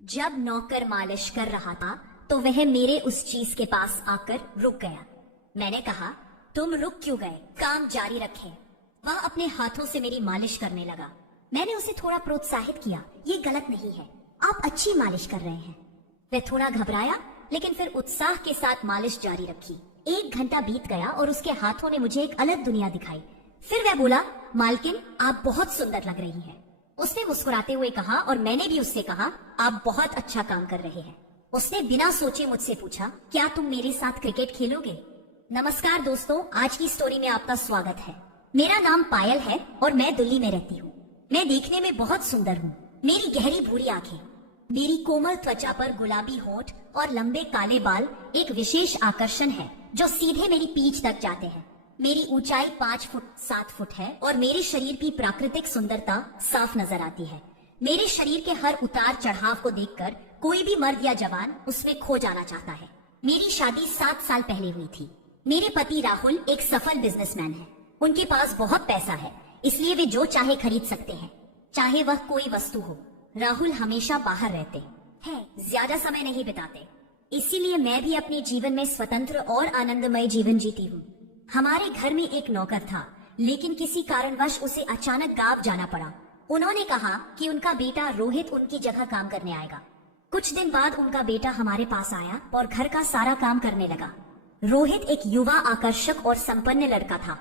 जब नौकर मालिश कर रहा था तो वह मेरे उस चीज के पास आकर रुक गया। मैंने कहा, तुम रुक क्यों गए? काम जारी रखें। वह अपने हाथों से मेरी मालिश करने लगा। मैंने उसे थोड़ा प्रोत्साहित किया, ये गलत नहीं है, आप अच्छी मालिश कर रहे हैं। वह थोड़ा घबराया लेकिन फिर उत्साह के साथ मालिश जारी रखी। 1 घंटा बीत गया और उसके हाथों ने मुझे एक अलग दुनिया दिखाई। फिर वह बोला, मालकिन आप बहुत सुंदर लग रही हैं। उसने मुस्कुराते हुए कहा और मैंने भी उससे कहा, आप बहुत अच्छा काम कर रहे हैं। उसने बिना सोचे मुझसे पूछा, क्या तुम मेरे साथ क्रिकेट खेलोगे? नमस्कार दोस्तों, आज की स्टोरी में आपका स्वागत है। मेरा नाम पायल है और मैं दिल्ली में रहती हूँ। मैं देखने में बहुत सुंदर हूँ। मेरी गहरी भूरी आंखें, मेरी कोमल त्वचा पर गुलाबी होंठ और लंबे काले बाल एक विशेष आकर्षण है जो सीधे मेरी पीठ तक जाते हैं। मेरी ऊंचाई 5 फुट 7 फुट है और मेरे शरीर की प्राकृतिक सुंदरता साफ नजर आती है। मेरे शरीर के हर उतार चढ़ाव को देखकर कोई भी मर्द या जवान उसमें खो जाना चाहता है। मेरी शादी 7 साल पहले हुई थी। मेरे पति राहुल एक सफल बिजनेसमैन है। उनके पास बहुत पैसा है, इसलिए वे जो चाहे खरीद सकते हैं, चाहे वह कोई वस्तु हो। राहुल हमेशा बाहर रहते हैं, ज्यादा समय नहीं बिताते, इसीलिए मैं भी अपने जीवन में स्वतंत्र और आनंदमय जीवन जीती हूँ। हमारे घर में एक नौकर था, लेकिन किसी कारणवश उसे अचानक गांव जाना पड़ा। उन्होंने कहा कि उनका बेटा रोहित उनकी जगह काम करने आएगा। कुछ दिन बाद उनका बेटा हमारे पास आया और घर का सारा काम करने लगा। रोहित एक युवा, आकर्षक और संपन्न लड़का था।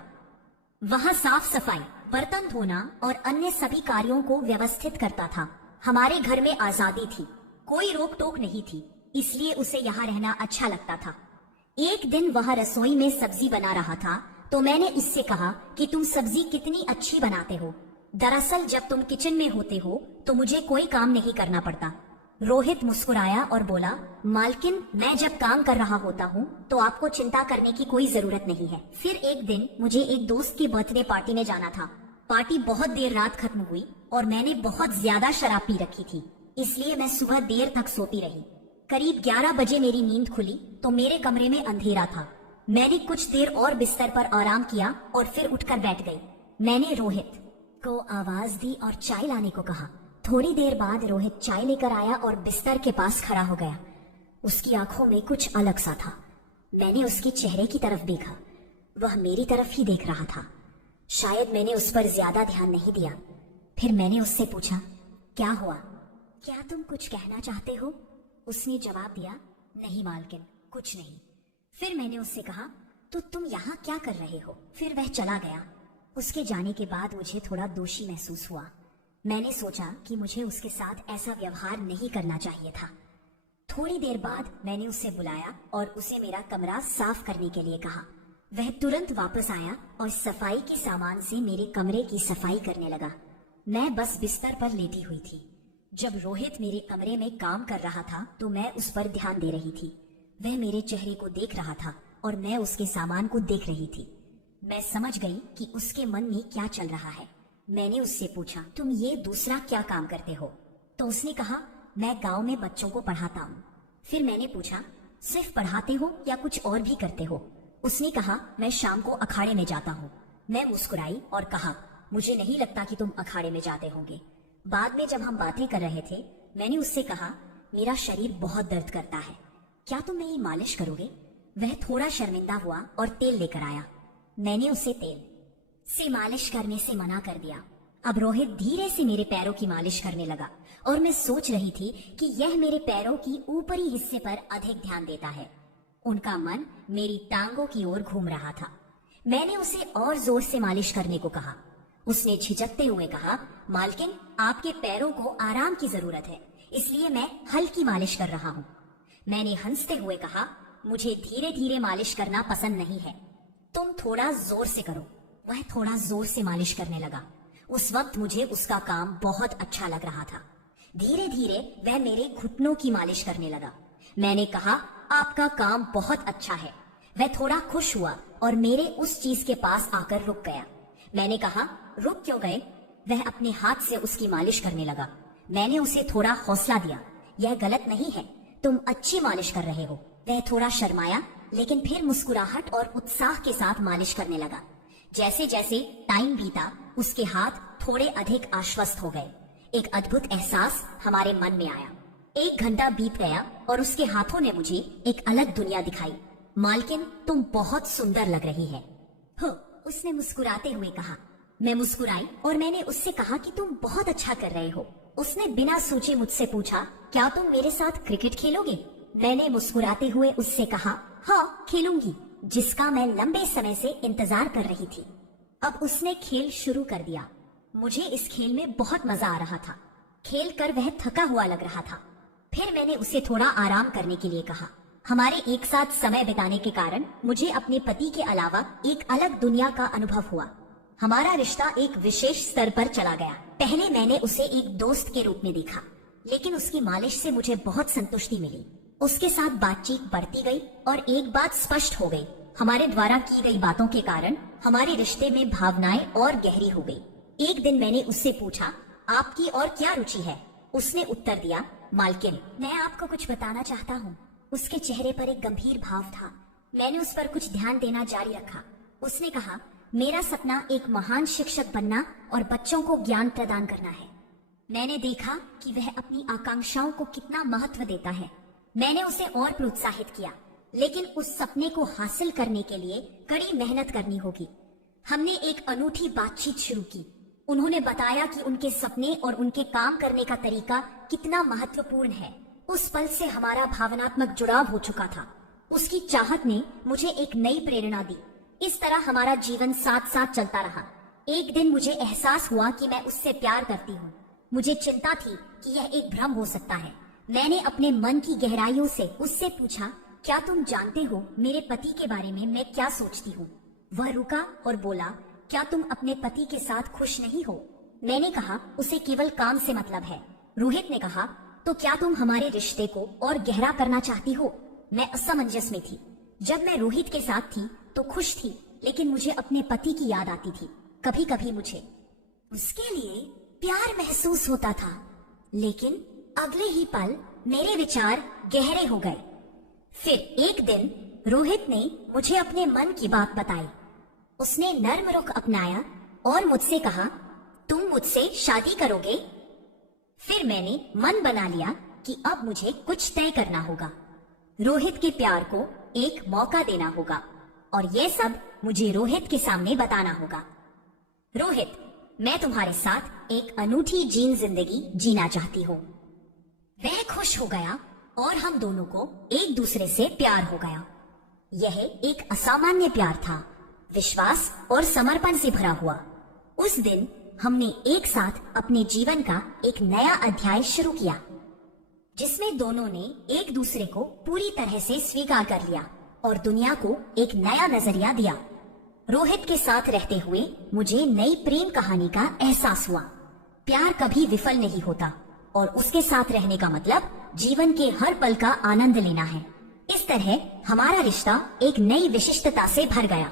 वह साफ सफाई, बर्तन धोना और अन्य सभी कार्यों को व्यवस्थित करता था। हमारे घर में आजादी थी, कोई रोक टोक नहीं थी, इसलिए उसे यहाँ रहना अच्छा लगता था। एक दिन वह रसोई में सब्जी बना रहा था तो मैंने इससे कहा कि तुम सब्जी कितनी अच्छी बनाते हो। दरअसल जब तुम किचन में होते हो तो मुझे कोई काम नहीं करना पड़ता। रोहित मुस्कुराया और बोला, मालकिन मैं जब काम कर रहा होता हूँ तो आपको चिंता करने की कोई जरूरत नहीं है। फिर एक दिन मुझे एक दोस्त की बर्थडे पार्टी में जाना था। पार्टी बहुत देर रात खत्म हुई और मैंने बहुत ज्यादा शराब पी रखी थी, इसलिए मैं सुबह देर तक सोती रही। करीब 11 बजे मेरी नींद खुली तो मेरे कमरे में अंधेरा था। मैंने कुछ देर और बिस्तर पर आराम किया और फिर उठकर बैठ गई। मैंने रोहित को आवाज दी और चाय लाने को कहा। थोड़ी देर बाद रोहित चाय लेकर आया और बिस्तर के पास खड़ा हो गया। उसकी आंखों में कुछ अलग सा था। मैंने उसके चेहरे की तरफ देखा, वह मेरी तरफ ही देख रहा था। शायद मैंने उस पर ज्यादा ध्यान नहीं दिया। फिर मैंने उससे पूछा, क्या हुआ? क्या तुम कुछ कहना चाहते हो? उसने जवाब दिया, नहीं मालकिन, कुछ नहीं। फिर मैंने उससे कहा, तो तुम यहाँ क्या कर रहे हो? फिर वह चला गया। उसके जाने के बाद मुझे थोड़ा दोषी महसूस हुआ। मैंने सोचा कि मुझे उसके साथ ऐसा व्यवहार नहीं करना चाहिए था। थोड़ी देर बाद मैंने उसे बुलाया और उसे मेरा कमरा साफ करने के लिए कहा। वह तुरंत वापस आया और सफाई के सामान से मेरे कमरे की सफाई करने लगा। मैं बस बिस्तर पर लेटी हुई थी। जब रोहित मेरे कमरे में काम कर रहा था तो मैं उस पर ध्यान दे रही थी। वह मेरे चेहरे को देख रहा था और मैं उसके सामान को देख रही थी। मैं समझ गई कि उसके मन में क्या चल रहा है। मैंने उससे पूछा, तुम ये दूसरा क्या काम करते हो? तो उसने कहा, मैं गांव में बच्चों को पढ़ाता हूँ। फिर मैंने पूछा, सिर्फ पढ़ाते हो या कुछ और भी करते हो? उसने कहा, मैं शाम को अखाड़े में जाता हूँ। मैं मुस्कुराई और कहा, मुझे नहीं लगता कि तुम अखाड़े में जाते होंगे। बाद में जब हम बातें कर रहे थे, मैंने उससे कहा, मेरा शरीर बहुत दर्द करता है, क्या तुम मेरी मालिश करोगे? वह थोड़ा शर्मिंदा हुआ और तेल लेकर आया। मैंने उसे तेल से मालिश करने से मना कर दिया। अब रोहित धीरे से मेरे पैरों की मालिश करने लगा और मैं सोच रही थी कि यह मेरे पैरों की ऊपरी हिस्से पर अधिक ध्यान देता है। उनका मन मेरी टांगों की ओर घूम रहा था। मैंने उसे और जोर से मालिश करने को कहा। उसने झिझकते हुए कहा, मालकिन आपके पैरों को आराम की जरूरत है, इसलिए मैं हल्की मालिश कर रहा हूँ। मैंने हंसते हुए कहा, मुझे धीरे धीरे मालिश करना पसंद नहीं है, तुम थोड़ा जोर से करो। वह थोड़ा जोर से मालिश करने लगा। उस वक्त मुझे उसका काम बहुत अच्छा लग रहा था। धीरे धीरे वह मेरे घुटनों की मालिश करने लगा। मैंने कहा, आपका काम बहुत अच्छा है। वह थोड़ा खुश हुआ और मेरे उस चीज के पास आकर रुक गया। मैंने कहा, रुक क्यों गए? वह अपने हाथ से उसकी मालिश करने लगा। मैंने उसे थोड़ा हौसला दिया, यह गलत नहीं है, तुम अच्छी मालिश कर रहे हो। वह थोड़ा शर्माया लेकिन फिर मुस्कुराहट और उत्साह के साथ मालिश करने लगा। जैसे जैसे टाइम बीता, उसके हाथ थोड़े अधिक आश्वस्त हो गए। एक अद्भुत एहसास हमारे मन में आया। 1 घंटा बीत गया और उसके हाथों ने मुझे एक अलग दुनिया दिखाई। मालकिन, तुम बहुत सुंदर लग रही है। हो, उसने मुस्कुराते हुए कहा। मैं मुस्कुराई और मैंने उससे कहा कि तुम बहुत अच्छा कर रहे हो। उसने बिना सोचे मुझसे पूछा, क्या तुम मेरे साथ क्रिकेट खेलोगे? मैंने मुस्कुराते हुए उससे कहा, हाँ खेलूंगी, जिसका मैं लंबे समय से इंतजार कर रही थी। अब उसने खेल शुरू कर दिया। मुझे इस खेल में बहुत मजा आ रहा था। खेल कर वह थका हुआ लग रहा था। फिर मैंने उसे थोड़ा आराम करने के लिए कहा। हमारे एक साथ समय बिताने के कारण मुझे अपने पति के अलावा एक अलग दुनिया का अनुभव हुआ। हमारा रिश्ता एक विशेष स्तर पर चला गया। पहले मैंने उसे एक दोस्त के रूप में देखा, लेकिन उसकी मालिश से मुझे बहुत संतुष्टि मिली। उसके साथ बातचीत बढ़ती गई और एक बात स्पष्ट हो गई, हमारे द्वारा की गई बातों के कारण हमारे रिश्ते में भावनाएं और गहरी हो गई। एक दिन मैंने उससे पूछा, आपकी और क्या रुचि है? उसने उत्तर दिया, मालकिन, मैं आपको कुछ बताना चाहता हूँ। उसके चेहरे पर एक गंभीर भाव था। मैंने उस पर कुछ ध्यान देना जारी रखा। उसने कहा, मेरा सपना एक महान शिक्षक बनना और बच्चों को ज्ञान प्रदान करना है। मैंने देखा कि वह अपनी आकांक्षाओं को कितना महत्व देता है। मैंने उसे और प्रोत्साहित किया, लेकिन उस सपने को हासिल करने के लिए कड़ी मेहनत करनी होगी। हमने एक अनूठी बातचीत शुरू की। उन्होंने बताया कि उनके सपने और उनके काम करने का तरीका कितना महत्वपूर्ण है। उस पल से हमारा भावनात्मक जुड़ाव हो चुका था। उसकी चाहत ने मुझे एक नई प्रेरणा दी। इस तरह हमारा जीवन साथ साथ चलता रहा। एक दिन मुझे एहसास हुआ कि मैं उससे प्यार करती हूँ। मुझे चिंता थी कि यह एक भ्रम हो सकता है। मैंने अपने मन की गहराइयों से उससे पूछा, क्या तुम जानते हो मेरे पति के बारे में मैं क्या सोचती हूँ? वह रुका और बोला, क्या तुम अपने पति के साथ खुश नहीं हो? मैंने कहा, उसे केवल काम से मतलब है। रोहित ने कहा, तो क्या तुम हमारे रिश्ते को और गहरा करना चाहती हो? मैं असमंजस में थी। जब मैं रोहित के साथ थी तो खुश थी, लेकिन मुझे अपने पति की याद आती थी। कभी कभी मुझे उसके लिए प्यार महसूस होता था, लेकिन अगले ही पल मेरे विचार गहरे हो गए। फिर एक दिन रोहित ने मुझे अपने मन की बात बताई। उसने नर्म रुख अपनाया और मुझसे कहा, तुम मुझसे शादी करोगे? फिर मैंने मन बना लिया कि अब मुझे कुछ तय करना होगा। रोहित के प्यार को एक मौका देना होगा और यह सब मुझे रोहित के सामने बताना होगा। रोहित, मैं तुम्हारे साथ एक अनूठी जिंदगी जीना चाहती हूँ। वह खुश हो गया और हम दोनों को एक दूसरे से प्यार हो गया। यह एक असामान्य प्यार था, विश्वास और समर्पण से भरा हुआ। उस दिन हमने एक साथ अपने जीवन का एक नया अध्याय शुरू किया, जिसमें दोनों ने एक दूसरे को पूरी तरह से स्वीकार कर लिया और दुनिया को एक नया नजरिया दिया। रोहित के साथ रहते हुए मुझे नई प्रेम कहानी का एहसास हुआ। प्यार कभी विफल नहीं होता और उसके साथ रहने का मतलब जीवन के हर पल का आनंद लेना है। इस तरह हमारा रिश्ता एक नई विशिष्टता से भर गया।